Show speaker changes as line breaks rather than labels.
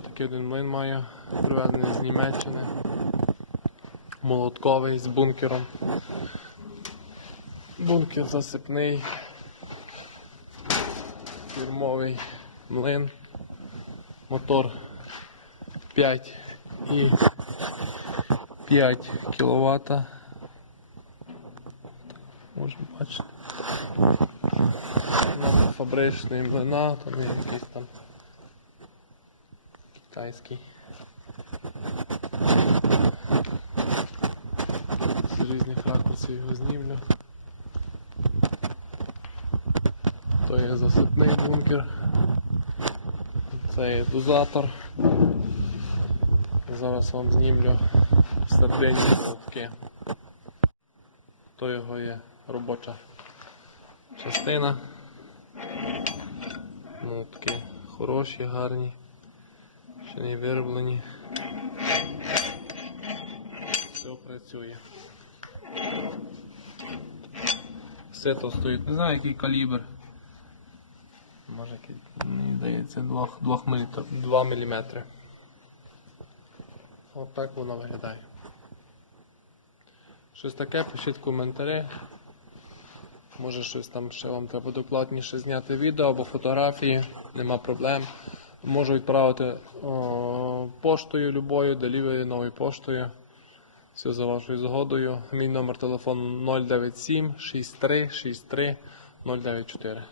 такий один млин маю, привезений з Німеччини. Молотковий з бункером. Бункер засипний. Фірмовий млин. Мотор 5 і 5 кВт. Можемо бачити. Фабричний млина, то не якийсь там китайський. З різних ракурсів його знімлю. То є засипний бункер. Це є дозатор. Зараз вам знімлю вступлення лотки. То його є робоча частина. Лотки хороші, гарні, ще не вироблені. Все працює. Сито стоїть, не знаю який калібр. Може мені здається, 2, 2, мм. 2 мм. От так воно виглядає. Щось таке, пишіть коментарі. Може щось там ще вам треба докладніше зняти відео або фотографії, нема проблем. Можу відправити о, поштою любою, делівері новою поштою. Все за вашою згодою. Мій номер телефону 097 63 63 094.